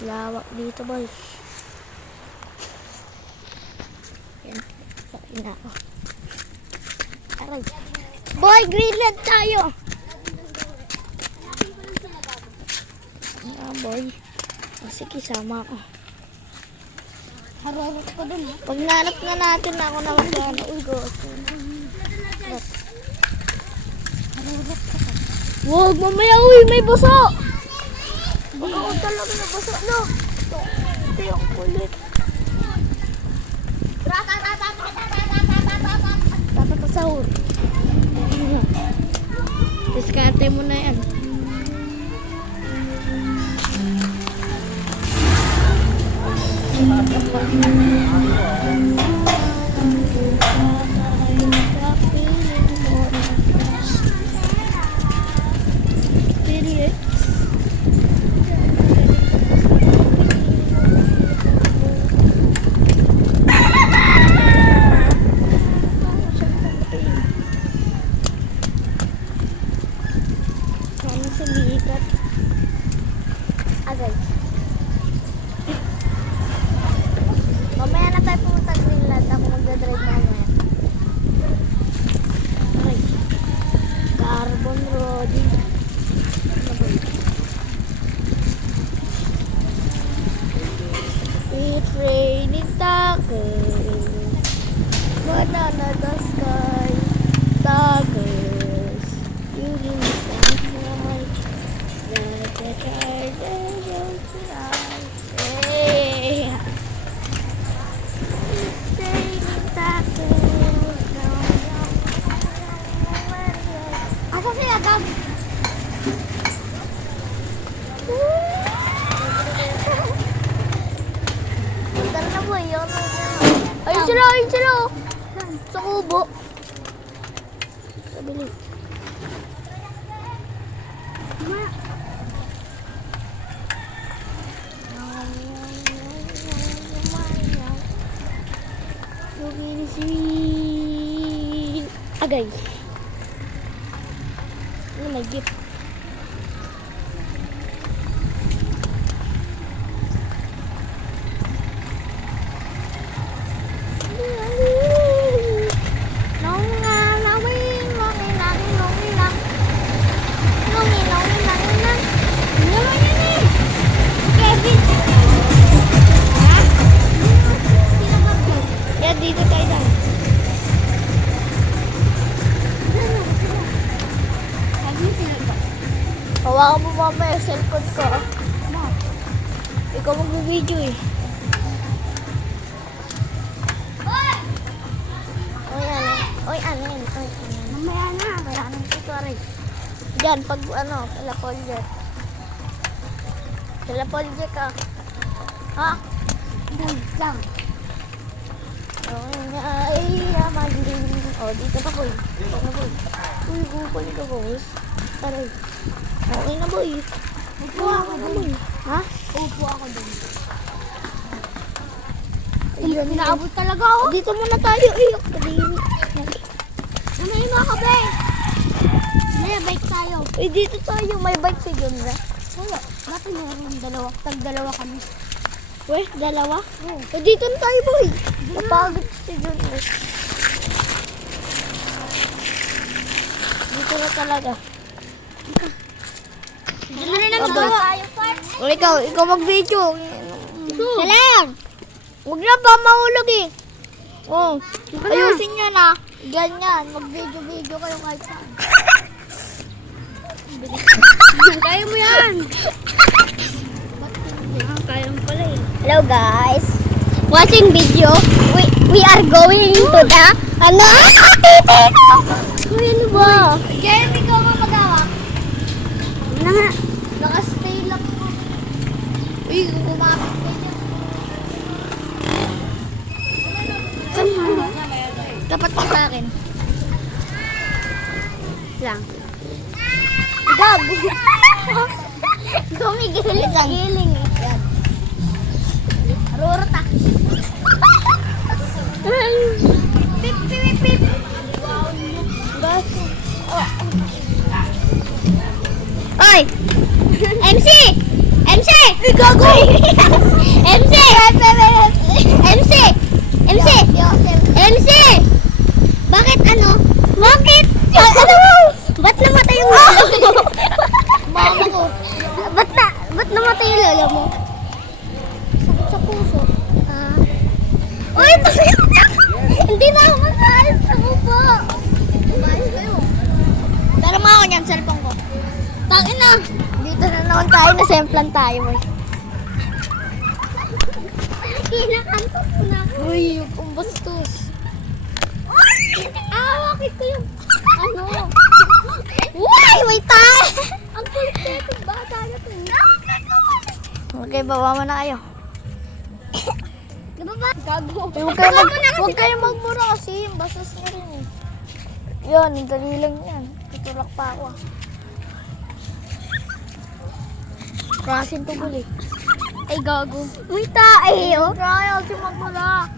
Lawak dito, boy. Yan. Sakay na ako. Aray. Boy, Greenland tayo. Yan, boy. Sige, sama ako. Harurot ko dun, ha? Pag nanap na natin na ako naman gano'n. Uy, go. Harurot ko. Wag, mamaya, uy, may buso. Oo, talaga na buso. No. Ito yung kulit. Tatatasahur. Diskarte mo na yan. Agay. Mamaya na tayo pumunta sa Greenland. Ako magdadrive mamaya. Agay. Carbon road. It's raining tacos. Banana the sky. Tacos. You need sunlight. Let the garden go tonight. Hey. It's raining tacos. Asa siya, Gab? Tara na boy, yun na. Ayun sila, ayun sila. Sa kubo. Sabili. Agay. Ano may jeep? Dito tayo lang. Hawakan mo mamaya yung cellphone ko. Ikaw mag-video eh. Oy, ano? Oy, ano yun? Oy, ano? Mamaya na. Kaya anong tutorial? Diyan, pag ano, sila Poljet. Sila Poljet ka. Ha? Dun lang. Ay, naman. Oh, dito na boy. Dito na boy. Uy, bukol ka boys. Taray. Okay na boy. Upo ako dun. Ha? Upo ako dun. Ayun. Inaabot talaga ako. Dito muna tayo. Ayok. Kadiri. Ano yung mga kabay? May bike tayo. Uy, dito tayo. May bike si John na. Wala. Ba't meron dalawa? Tag-dalawa kami. Weh, dalawa? Oo. O, dito na tayo boy. Napagod si John. Dito na talaga. Diyan na rin ang Okay. dalawa. O, ikaw mag-video. Salam! Huwag na ba mahulog eh. Oh, ayusin nyo na. Ganyan, mag-video-video kayo kahit saan. Kaya mo yan! Kaya mo pala eh. Hello guys. Watching video. We are going to the ano? Ano ba? Kaya ikaw mo magawa? Ano nga? Naka-stay lang po. Uy, kumapit kayo. Saan mo? Dapat ko sa akin. Lang. Gag! Gumigiling eh. Yan. Arurot ah. Pip, pip, pip. Baso. Oh. Oy! MC! MC! Ay, gago! MC! MC! MC! MC! Bakit ano? Bakit? Ano mo? Ba't namatay yung lolo mo? Mama ko. Ba't namatay yung lolo mo? Sakit sa puso. Uy, hindi na ako masayos. Ako po. Masayos kayo. Tara mo ako niyan, cellphone ko. Tangin na. Dito na naman tayo, nasemplan tayo. Kinakantok ko na ako. Uy, yung kumbastos. Bakit ko yung ano? Uy, may tayo! Ang kulit ko, bata na to. Okay, baba mo na kayo. Diba ba? Gago. Huwag kayo magmura kasi yung bastos niya rin eh. Yan, ang dali lang yan. Tutulak pa ako. Krasin to buli. Ay, gago. May tae, oh. Kaya kasi magmula.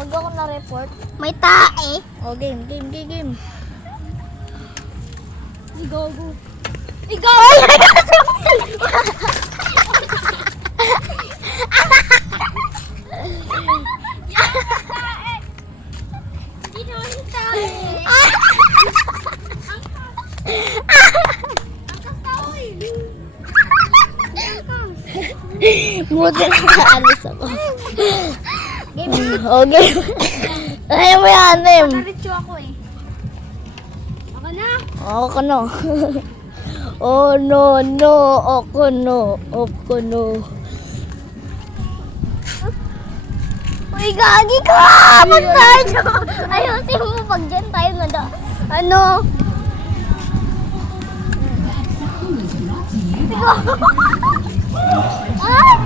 Pag ako na-report, may tae. Oh, game. Ay, gago. Ay, gago! Hindi naman yung tae. Angkas tao eh. Buti na naalis ako. Okay. Ayaw mo yan, Tim. Naritso ako eh. Ako na. Ako no. Oh no. Ako no. Uy, gagi ka! Pantay nyo! Ayusin mo pag dyan tayo na da. Ano? Ay!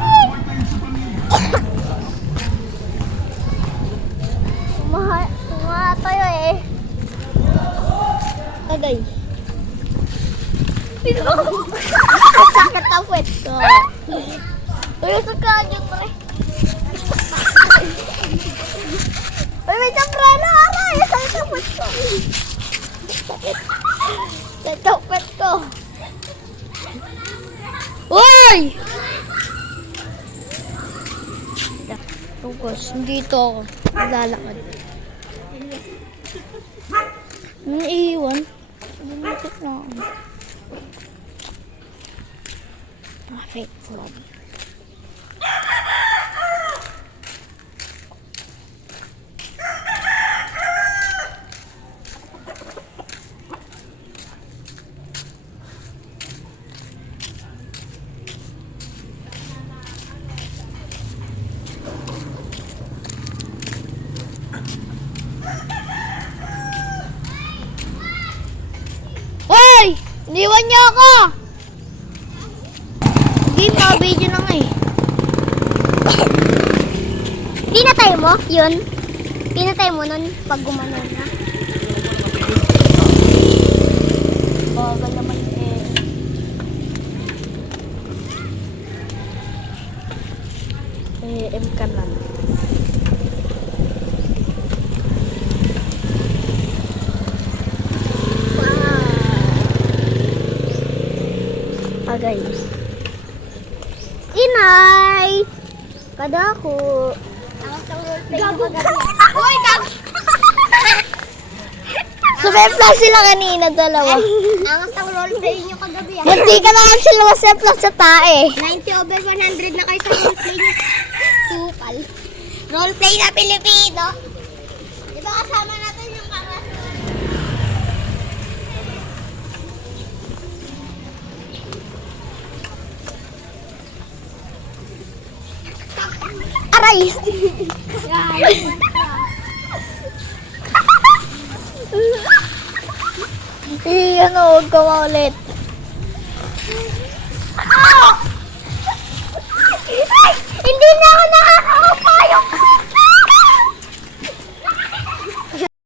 Tayo eh. Agay. Sakit ang puwet ko. Uy, saka dyan pre. Uy, may champreno. Aray, sakit ang puwet ko. Sakit ang puwet ko. Uy! Tungkos, dito ako. Lalakad. Naiiwan. Lumipit na ako. Fake vlog. Hoy! Iniwan niyo ako! Game na, video na nga eh. Pinatay mo? Yun? Pinatay mo nun pag gumano na? Bagal naman eh. M ka na. Agay. Inay! Kadako. Gago ka! Uy, gago! Sumempla sila kanina, dalawa. Angas ang roleplay nyo kagabi ah. Hindi ka naman sila masempla sa tae. 90 over 100 na kayo sa roleplay nyo. Kupal. Roleplay na Pilipino. Di ba kasama natin yung mga... Aray! Ano, huwag ka maulit. Ay! Hindi na ako nakakaupa yung